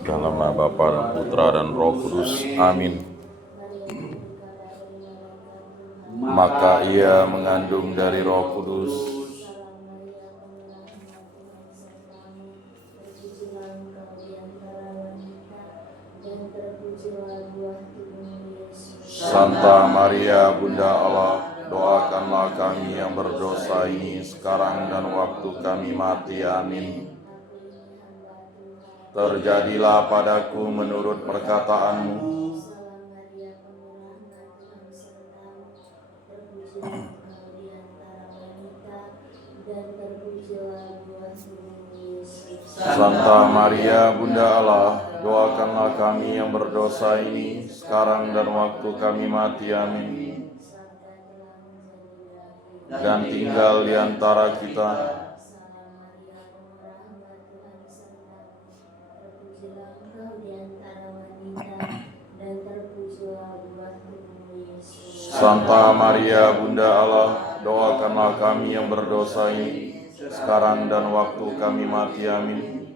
Dalam nama Bapa dan Putra dan Roh Kudus. Amin. Maka ia mengandung dari Roh Kudus. Santa Maria Bunda Allah, doakanlah kami yang berdosa ini sekarang dan waktu kami mati. Amin. Terjadilah padaku menurut perkataanmu. Santa Maria Bunda Allah, doakanlah kami yang berdosa ini sekarang dan waktu kami mati. Amin. Dan tinggal di antara kita Santa Maria Bunda Allah, doakanlah kami yang berdosa ini sekarang dan waktu kami mati. Amin.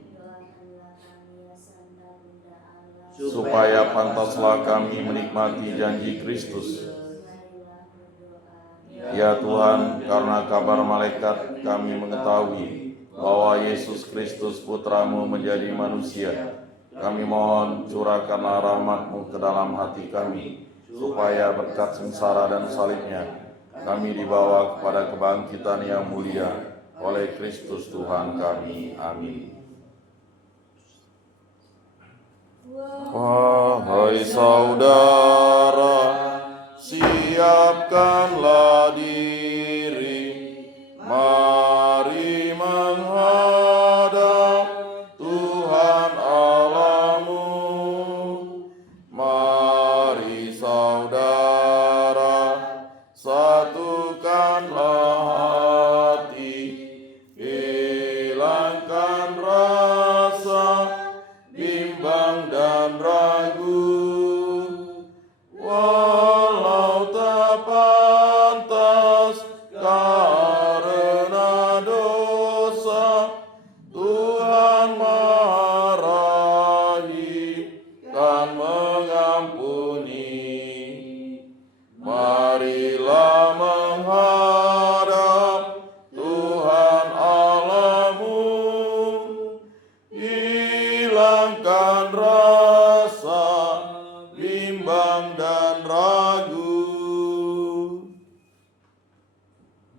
Supaya pantaslah kami menikmati janji Kristus. Ya Tuhan, karena kabar malaikat kami mengetahui bahwa Yesus Kristus Putramu menjadi manusia. Kami mohon curahkanlah rahmat-Mu ke dalam hati kami, supaya berkat sengsara dan salibnya kami dibawa kepada kebangkitan yang mulia oleh Kristus Tuhan kami. Amin. Wahai saudara, siapkanlah diri, mari menghadap Tuhan Allahmu. Mari saudara, satukanlah hati, hilangkan rasa bimbang dan ragu. Walau tak pantas karena dosa, Tuhan marahi dan mengampuni. Marilah menghadap Tuhan Allahmu, hilangkan rasa bimbang dan ragu.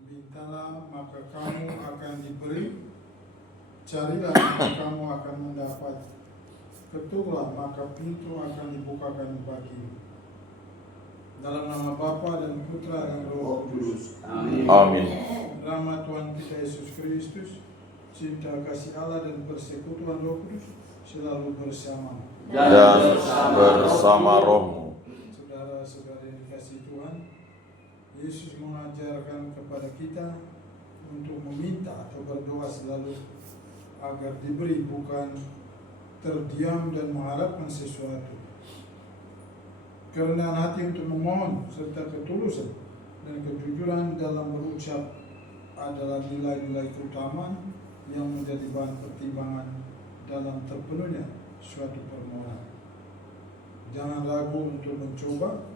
Mintalah maka kamu akan diberi, carilah maka kamu akan mendapat, ketuklah maka pintu akan dibukakan bagimu. Dalam nama Bapa dan Putra dan Roh Kudus. Amin. Amin. Rahmat Tuhan kita Yesus Kristus, cinta kasih Allah dan persekutuan Roh Kudus selalu bersama Dan bersama rohmu. saudara-saudara yang dikasihi Tuhan. Yesus mengajarkan kepada kita untuk meminta atau berdoa selalu agar diberi, bukan terdiam dan mengharapkan sesuatu. Kerendahan hati untuk memohon serta ketulusan dan kejujuran dalam berucap adalah nilai-nilai keutamaan yang menjadi bahan pertimbangan dalam terpenuhnya suatu permohonan. Jangan ragu untuk mencoba,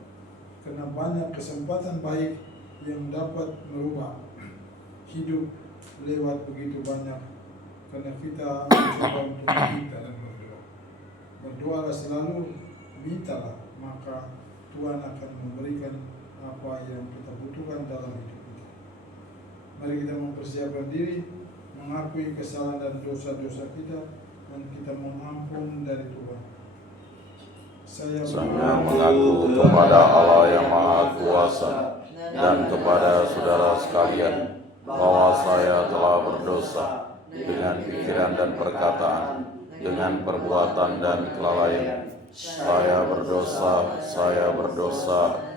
karena banyak kesempatan baik yang dapat merubah hidup lewat begitu banyak, karena kita mencoba untuk meminta dan berdoa. Berdoalah selalu, mintalah, maka Tuhan akan memberikan apa yang kita butuhkan dalam hidup kita. Mari kita mempersiapkan diri, mengakui kesalahan dan dosa-dosa kita, dan kita mengampun dari Tuhan. Saya mengaku kepada Allah yang Maha Kuasa dan kepada saudara sekalian bahwa saya telah berdosa dengan pikiran dan perkataan, dengan perbuatan dan kelalaian. Saya berdosa,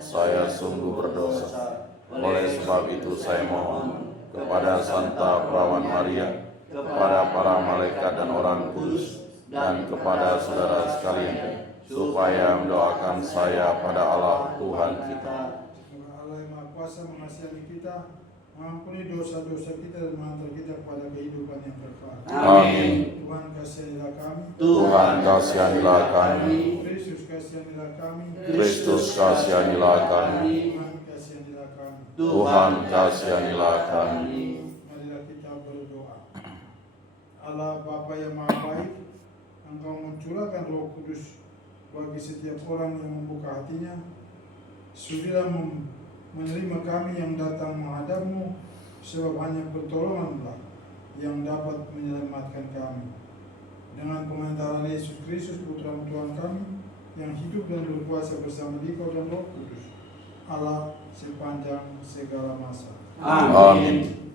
saya sungguh berdosa. Oleh sebab itu saya mohon kepada Santa Perawan Maria, kepada para malaikat dan orang kudus, dan kepada saudara sekalian, supaya mendoakan saya pada Allah Tuhan kita. Semoga Allah yang Maha Kuasa mengasihi kita, mengampuni dosa-dosa kita dan menghantar kita kepada kehidupan yang kekal. Amin. Tuhan kasihanilah kami. Tuhan kasihanilah kami. Kristus kasihanilah kami. Kristus kasihanilah kami. Tuhan kasihanilah kami. Tuhan kasihanilah kami. Marilah kita berdoa. Allah Bapa yang Maha Baik, Engkau mencurahkan Roh Kudus bagi setiap orang yang membuka hatinya. Sudilah menerima kami yang datang menghadap-Mu, sebab hanya pertolongan-Lah yang dapat menyelamatkan kami. Dengan penghantaran Yesus Kristus, Putra Tuhan kami, yang hidup dan berkuasa bersama Dikau dan Roh Kudus, Allah sepanjang segala masa. Amin.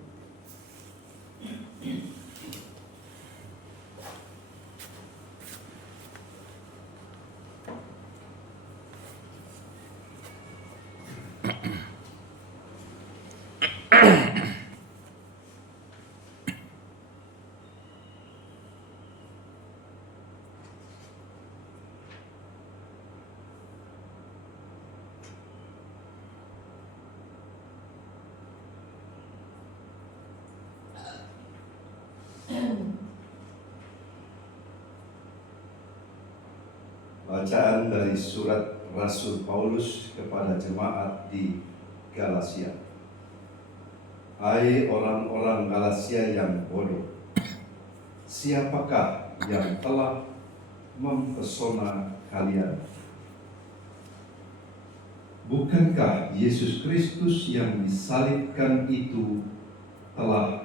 Bacaan dari surat Rasul Paulus kepada jemaat di Galatia. Hai orang-orang Galatia yang bodoh, siapakah yang telah mempesona kalian? Bukankah Yesus Kristus yang disalibkan itu telah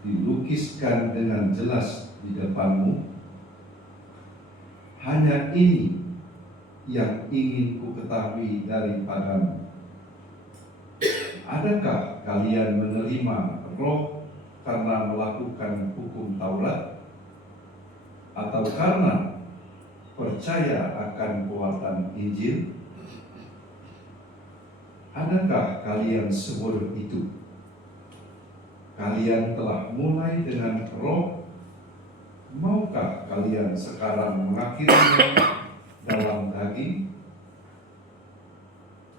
dilukiskan dengan jelas di depanmu? Hanya ini yang ingin ku ketahui daripadamu. Adakah kalian menerima Roh karena melakukan hukum Taurat, atau karena percaya akan kuatan Injil? Adakah kalian sebodoh itu? Kalian telah mulai dengan Roh, maukah kalian sekarang mengakhirinya dalam daging?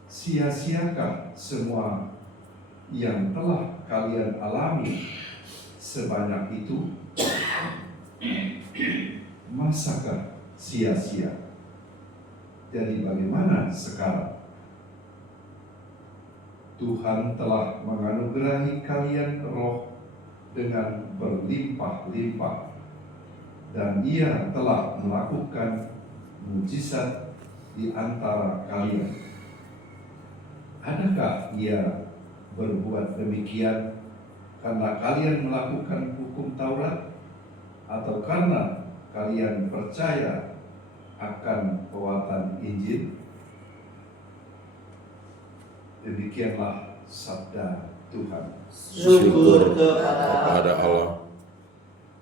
Sia-siakah semua yang telah kalian alami sebanyak itu? Masakah sia-sia? Jadi bagaimana sekarang? Tuhan telah menganugerahi kalian Roh dengan berlimpah-limpah, dan Ia telah melakukan mujizat di antara kalian. Adakah Ia berbuat demikian karena kalian melakukan hukum Taurat, atau karena kalian percaya akan kuatan Injil? Demikianlah sabda Tuhan. Syukur kepada Allah.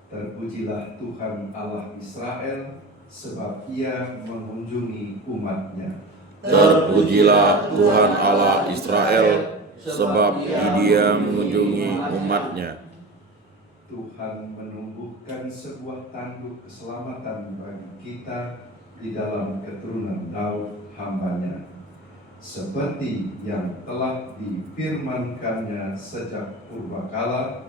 Terpujilah Tuhan Allah Israel, sebab Ia mengunjungi umat-Nya. Terpujilah Tuhan Allah Israel, sebab Dia mengunjungi umat-Nya. Tuhan menumbuhkan sebuah tanduk keselamatan bagi kita di dalam keturunan Daud hamba-Nya, seperti yang telah difirmankannya sejak purbakala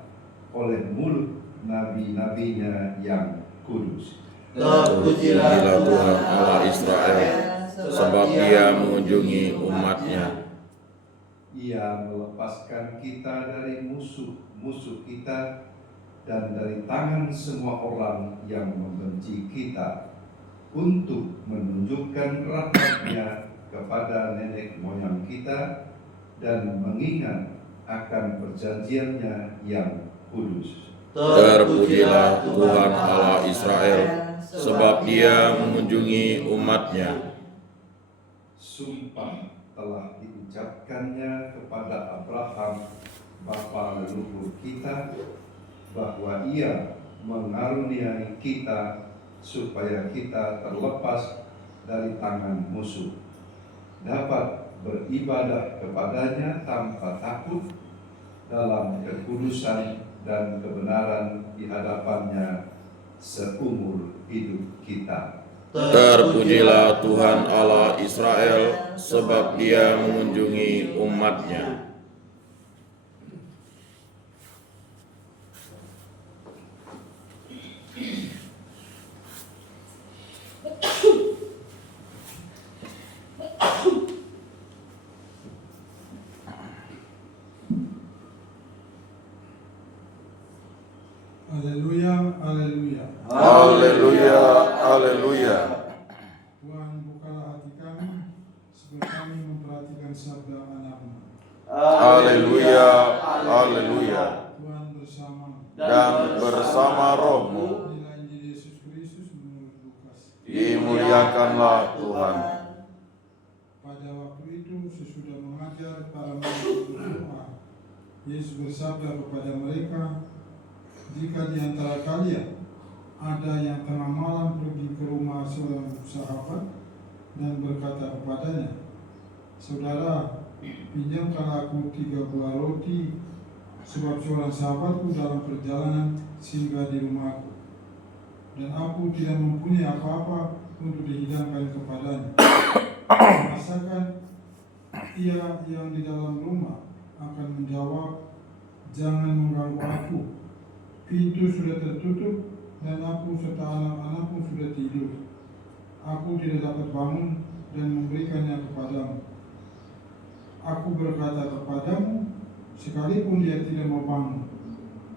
oleh mulut nabi-nabinya yang kudus. Terpujilah Tuhan Allah Israel, sebab Dia mengunjungi umat-Nya. Ia melepaskan kita dari musuh-musuh kita dan dari tangan semua orang yang membenci kita, untuk menunjukkan rahmat-Nya kepada nenek moyang kita dan mengingat akan perjanjian-Nya yang kudus. Terpujilah Tuhan Allah Israel, sebab Dia mengunjungi umat-Nya. Sumpah telah diucapkannya kepada Abraham, bapa leluhur kita, bahwa Ia mengaruniai kita supaya kita terlepas dari tangan musuh, dapat beribadah kepadanya tanpa takut dalam kekudusan dan kebenaran di hadapan-Nya seumur hidup kita. Terpujilah Tuhan Allah Israel, sebab Dia mengunjungi umat-Nya. Haleluya, haleluya. Tuhan, bukalah hati kami sebab kami memperhatikan sabda anak-Mu. Haleluya, haleluya. Tuhan bersama Dan bersama rohmu, inilah Injil Yesus Kristus menurut Lukas. dimuliakanlah Tuhan. Pada waktu itu sesudah mengajar para murid berdoa, Yesus bersabda kepada mereka, jika di antara kalian ada yang tengah malam pergi ke rumah seorang sahabat dan berkata kepadanya, saudara, pinjamkan aku 3 buah roti, sebab seorang sahabatku dalam perjalanan singgah di rumahku, dan aku tidak mempunyai apa-apa untuk dihidangkan kepadanya. Rasakan ia yang di dalam rumah akan menjawab, jangan mengganggu aku. Pintu sudah tertutup dan aku serta anak-anakku sudah tidur. Aku tidak dapat bangun dan memberikannya kepadamu. Aku berkata kepadamu, sekalipun dia tidak mau bangun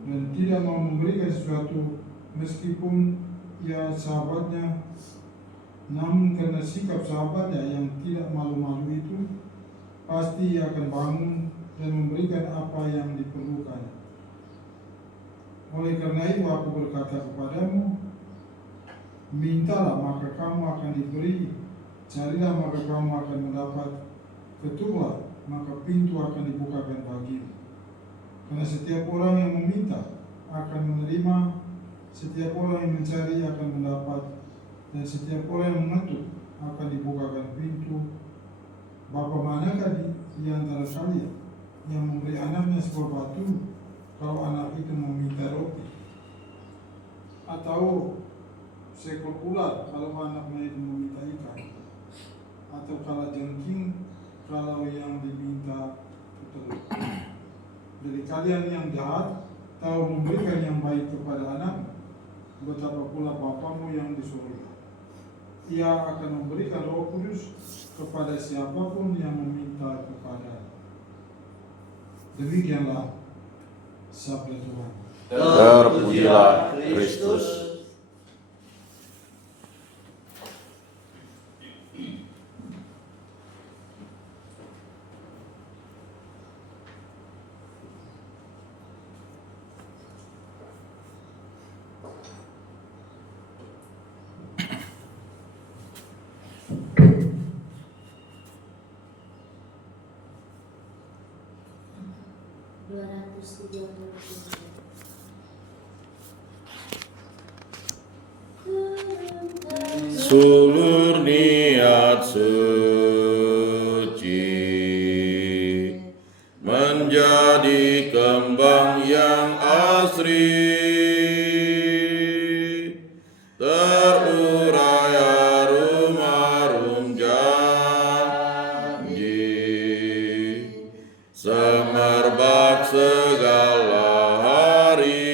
dan tidak mau memberikan sesuatu, meskipun ia sahabatnya, namun karena sikap sahabatnya yang tidak malu-malu itu, pasti ia akan bangun dan memberikan apa yang diperlukan. Oleh karena itu aku berkata kepadamu, mintalah maka kamu akan diberi, carilah maka kamu akan mendapat, ketuklah maka pintu akan dibukakan bagimu. Karena setiap orang yang meminta akan menerima, setiap orang yang mencari akan mendapat, dan setiap orang yang mengetuk akan dibukakan pintu. Bapa manakah di antara kalian yang memberi anaknya sebuah batu kalau anak itu meminta roti? Atau seekor ular kalau anaknya itu meminta ikan? Atau kalajengking kalau yang diminta telur? Jadi kalian yang jahat tahu memberikan yang baik kepada anak, betapa pula Bapamu yang di surga. Ia akan memberikan Roh Kudus kepada siapapun yang meminta kepada. Demikianlah sabda Tuhan. Terpujilah Kristus. Sulur niat suci menjadi kembang yang asri, terurai harum-harum janji, semerbak segala hari.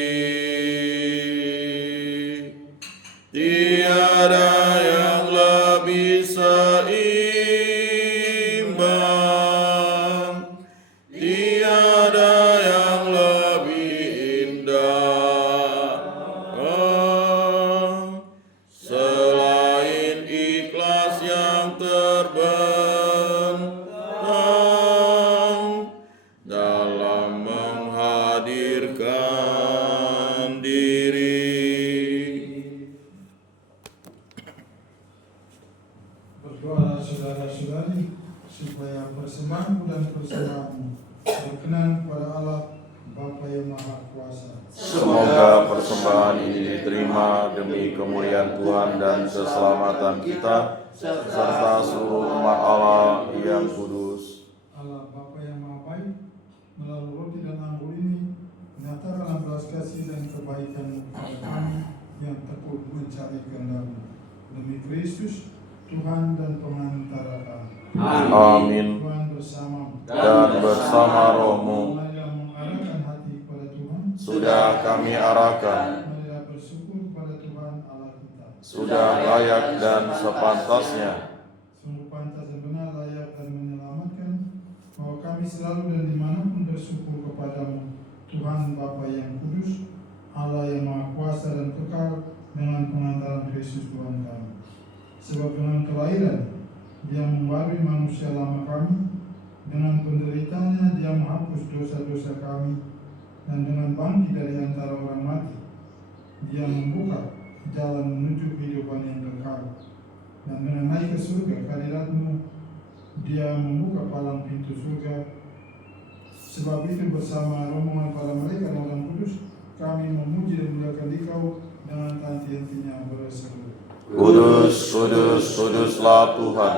Tiada yang lebih seimbang, tiada yang lebih indah, selain ikhlas yang terbentang dalam menghadirkan diri. Berdoalah saudara-saudari supaya persembahanmu dan persembahanmu berkenan kepada Allah Bapa yang Maha Kuasa. Semoga persembahan ini diterima demi kemuliaan Tuhan dan keselamatan kita, serta seluruh umat Allah yang kudus. Allah Bapa yang Maha Baik, melalui roti dan anggur ini, nyatakanlah belas kasih dan kebaikan kepada kami yang tekun mencari kehendak-Mu. Demi Kristus, Tuhan dan pengantara kami. Amin. Tuhan bersamamu. Dan bersama rohmu Marilah mengarahkan hati kepada Tuhan. sudah kami arahkan, Marilah bersyukur kepada Tuhan Allah kita. sudah layak dan sepantasnya. Sungguh pantas dan benar, layak dan menyelamatkan, bahwa kami selalu dan dimanapun bersyukur kepadamu, Tuhan Bapa yang kudus, Allah yang Maha Kuasa dan kekal, dengan pengantaran Kristus Tuhan kami. Sebab dengan kelahiran Dia membarui manusia lama kami, dengan penderitaannya Dia menghapus dosa-dosa kami, dan dengan bangkit dari antara orang mati Dia membuka jalan menuju kehidupan yang kekal. Dan dengan naik ke surga kehadirat-Mu Dia membuka palang pintu surga. Sebab itu bersama rombongan para malaikat dan orang kudus kami memuji dan memuliakan Dikau dengan tanti-hentinya berseru. Kudus, kudus, kuduslah Tuhan,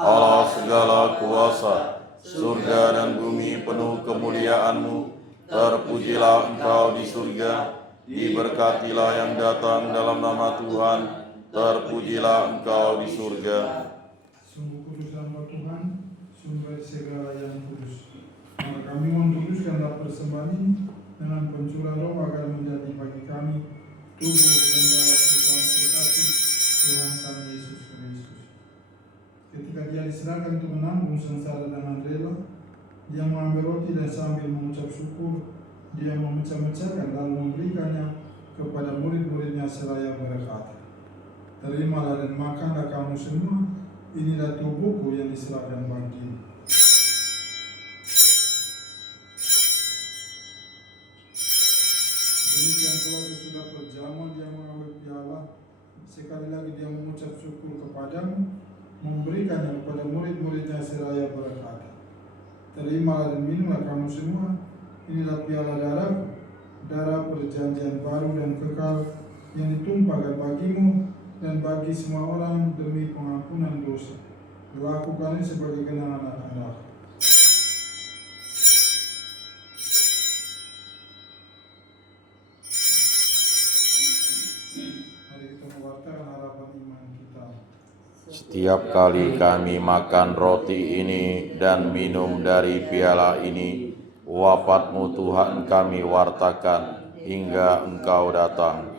Allah segala kuasa. Surga dan bumi penuh kemuliaan-Mu. Terpujilah Engkau di surga, diberkatilah yang datang dalam nama Tuhan. Terpujilah Engkau di surga. Sungguh kudus hamba Tuhan, sumber segala yang kudus. Maka kami mengkuduskanlah persembahan ini dengan pencurahan roh agar menjadi bagi kami tubuh dan darah Tuhan terkasih Tuhan kami Yesus Kristus. Ketika Dia diserahkan untuk menanggung sengsara dengan rela, Dia mengambil roti dan sambil mengucap syukur, Dia memecah-mecahkan lalu memberikannya kepada murid-muridnya seraya berkata, "Terimalah dan makanlah kamu semua, inilah tubuhku yang diserahkan bagimu." Demikian pula sesudah perjamuan Dia mengambil piala, sekali lagi Dia mengucap syukur kepadamu, memberikannya kepada murid-muridnya seraya berkata, "Terimalah dan minumlah kamu semua, inilah piala darahku, darah perjanjian baru dan kekal yang ditumpahkan bagimu dan bagi semua orang demi pengampunan dosa. Lakukan ini sebagai kenangan anak-anak." Mari kita mewartakan harapan iman kita. Setiap kali kami makan roti ini dan minum dari piala ini, wafat-Mu Tuhan kami wartakan hingga Engkau datang.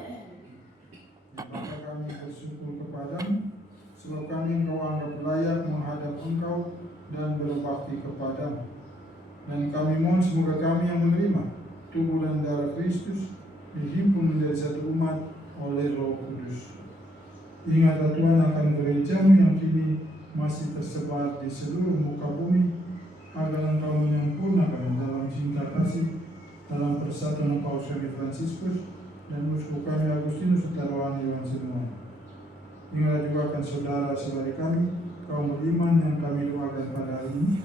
Maka kami bersyukur kepadamu, sebab kami Engkau anggap layak menghadap Engkau dan berbakti kepadamu. Dan kami mohon semoga kami yang menerima tubuh dan darah Kristus dihimpun menjadi satu umat oleh Roh Kudus. Ingatlah Tuhan akan gereja-Mu yang kini masih tersebar di seluruh muka bumi, agar Engkau menyempurnakan dalam cinta kasih, dalam persatuan Paus Fransiskus dan uskup kami Agustinus serta rohani yang semua. Ingatlah juga akan saudara-saudari kami, kaum beriman yang kami doakan pada hari ini.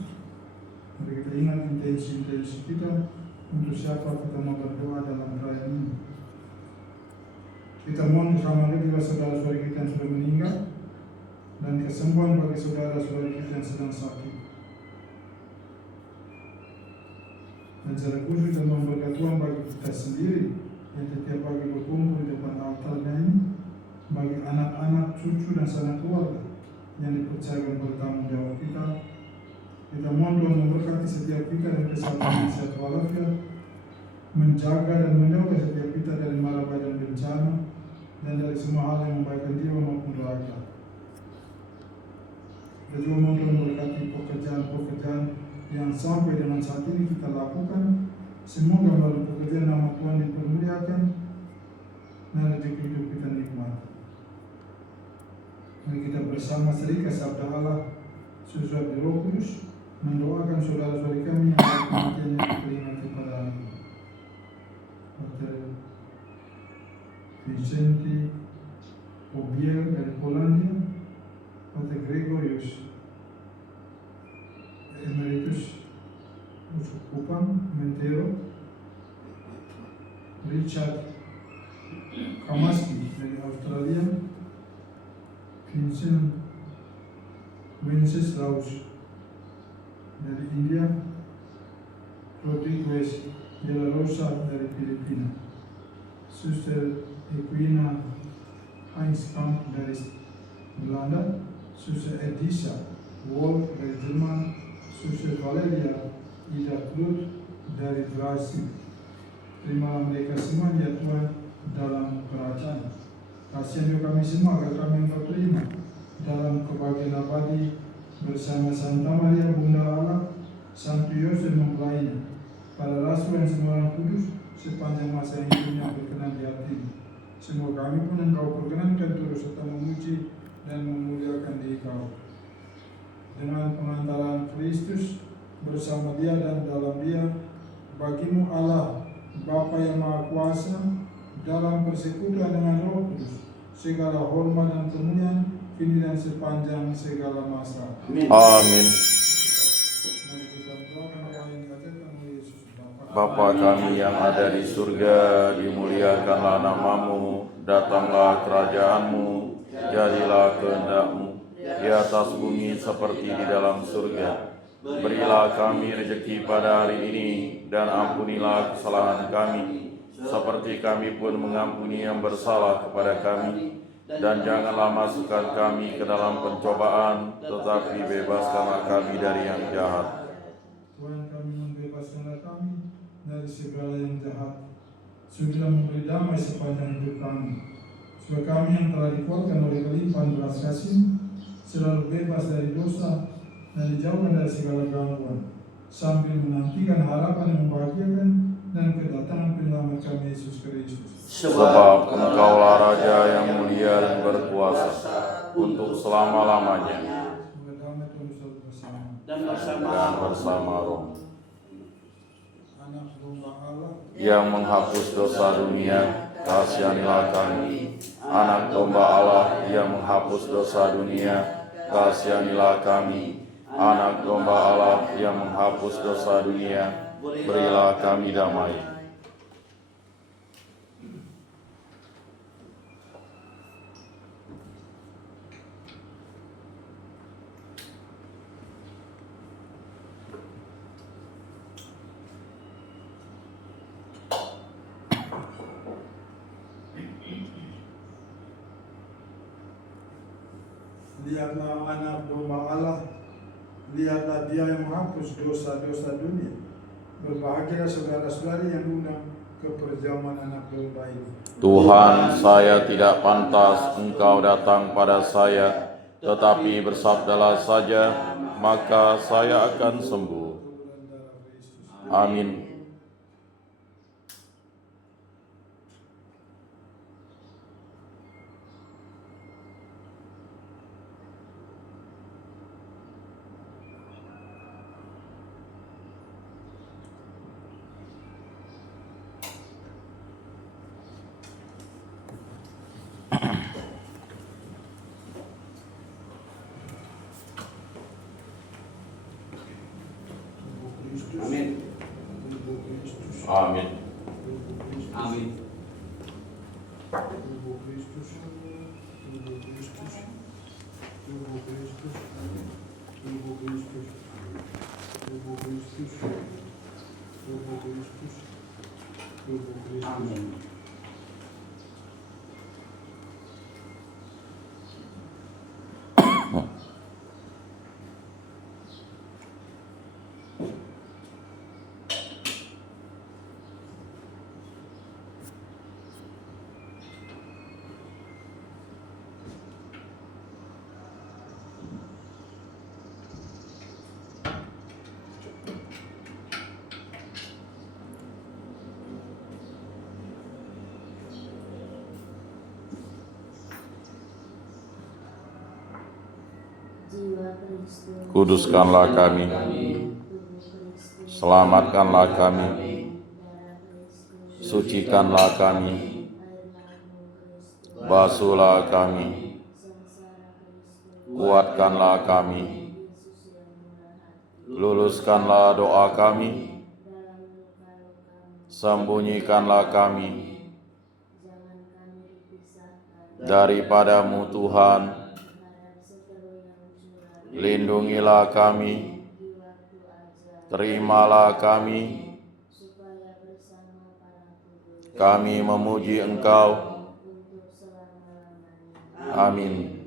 Mari kita ingat intensi-intensi kita untuk siapa kita mau berdoa dalam perayaan ini. Kita mohon keselamatan juga saudara-saudari kita yang sudah meninggal dan kesembuhan bagi saudara-saudari kita yang sedang sakit. Dan secara khusus dan memberkati Tuhan bagi kita sendiri yang setiap pagi berkumpul di depan altarnya ini, bagi anak-anak, cucu dan sanak keluarga yang dipercayakan bertanggung jawab kita. Kita mohon Tuhan memberkati setiap kita dan kesehatan sehat walafiat, menjaga dan menjaga setiap kita dari mara bahaya dan bencana, dan dari semua hal yang membahayakan jiwa maupun raga. Kita juga mohon Tuhan memberkati pekerjaan-pekerjaan yang sampai dengan saat ini kita lakukan. Semoga melalui pekerjaan nama Tuhan dipermuliakan dan rezeki hidup kita nikmati. Mari kita bersama serikat sabda Allah sesuai di Roh Kudus mendoakan saudara-saudari kami yang kematiannya diperingati pada hari ini. Dr. Vicente Obier dari Polandia, Dr. Gregorius Emeritus Uskup Kupang Mentero, Richard Kamaski dari Australia, Vincent Wenceslaus dari India, Rodriguez de la Rosa dari Filipina, Suster Equina Heinskamp dari Belanda, Suster Edisa Wolf dari Jerman, Suster Valeria Ida Klut dari Brazil. Terimalah mereka semua ya Tuhan dalam kerajaan. Kasihan juga kami semua agar kami Engkau terima dalam kebahagiaan abadi bersama Santa Maria Bunda Allah, Santo Yosef mempelainya, para rasul dan semua orang kudus sepanjang masa hidupnya berkenan di hati. Semoga kami pun Engkau perkenankan turut serta memuji dan memuliakan diri Kau. Dengan pengantaran Kristus bersama Dia dan dalam Dia, bagimu Allah Bapa yang Maha Kuasa, dalam persekutuan dengan Roh Kudus, segala hormat dan kemuliaan kini dan sepanjang segala masa. Amin. Mari kita berdoa apa yang dikatakan oleh Yesus. Bapa kami yang ada di surga, dimuliakanlah namamu, datanglah kerajaanmu, jadilah kehendak-mu di atas bumi seperti di dalam surga. Berilah kami rezeki pada hari ini, dan ampunilah kesalahan kami, seperti kami pun mengampuni yang bersalah kepada kami. Dan janganlah masukkan kami ke dalam pencobaan, tetapi bebaskanlah kami dari yang jahat. Tuhan, kami membebaskanlah kami dari segala yang jahat. Sudah memberi damai sepanjang hidup kami. Supaya kami yang telah dikuatkan oleh kelimpahan belas kasih selalu bebas dari dosa dan dijauhkan dari segala gangguan, sambil menantikan harapan yang membahagiakan dan kedatangan penyelamat kami Yesus Kristus. Sebab Engkaulah Raja yang mulia dan berkuasa untuk selama-lamanya, Semoga damai Tuhan selalu bersama. dan bersama Roh, Anak domba Allah, yang menghapus dosa dunia, kasihanilah kami. Anak domba Allah yang menghapus dosa dunia, kasihanilah kami. Anak domba Allah yang menghapus dosa dunia, berilah kami damai. lihatlah anak domba Allah, lihatlah Dia yang menghapus dosa-dosa dunia. Berbahagialah saudara-saudari yang diundang ke perjamuan anak domba ini. Tuhan, saya tidak pantas Engkau datang pada saya, tetapi bersabdalah saja, maka saya akan sembuh. Amin. Amin. Amin. Amin. Tubuh Kristus, tubuh Kristus, tubuh Kristus, tubuh Kristus, tubuh Kristus, tubuh Kristus, tubuh Kristus. Kuduskanlah kami, selamatkanlah kami, sucikanlah kami, basuhlah kami, kuatkanlah kami, luluskanlah doa kami, sembunyikanlah kami daripadamu Tuhan. Lindungilah kami, terimalah kami memuji Engkau. Amin.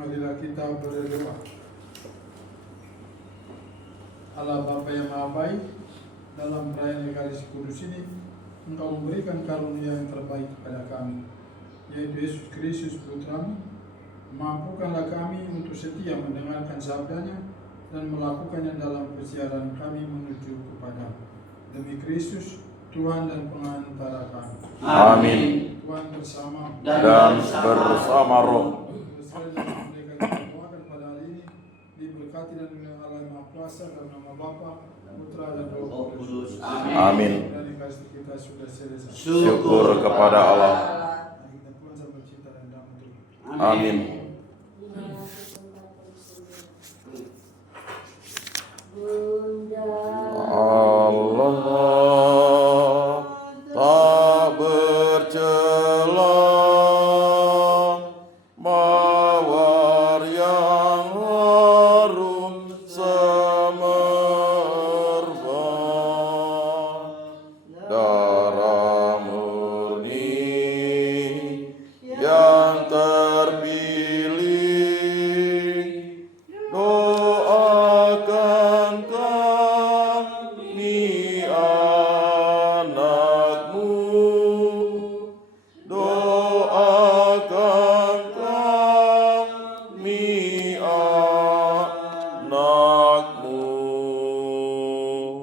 Marilah kita berdoa. Allah Bapa yang Maha Baik, dalam perayaan Ekaristi Kudus ini, Engkau memberikan karunia yang terbaik kepada kami, yaitu Yesus Kristus Putramu, Mampukanlah kami untuk setia mendengarkan sabdanya dan melakukannya dalam perjalanan kami menuju kepada demi Kristus, Tuhan dan pengantara kami. Amin. Tuhan bersama Dan bersama roh. Sesuai dengan mereka kita doakan pada hari ini, diberkati dan dilindungi Allah yang Maha Kuasa dalam nama Bapa, Putra dan Roh Kudus. Amin. Dan yang kasih kita sudah selesai. Syukur kepada Allah. Kita Tuhan sampai cinta dan damai Tuhan. Amin. Allah tak bercela, mawar yang harum semerbak, darah murni yang terpilih, doakan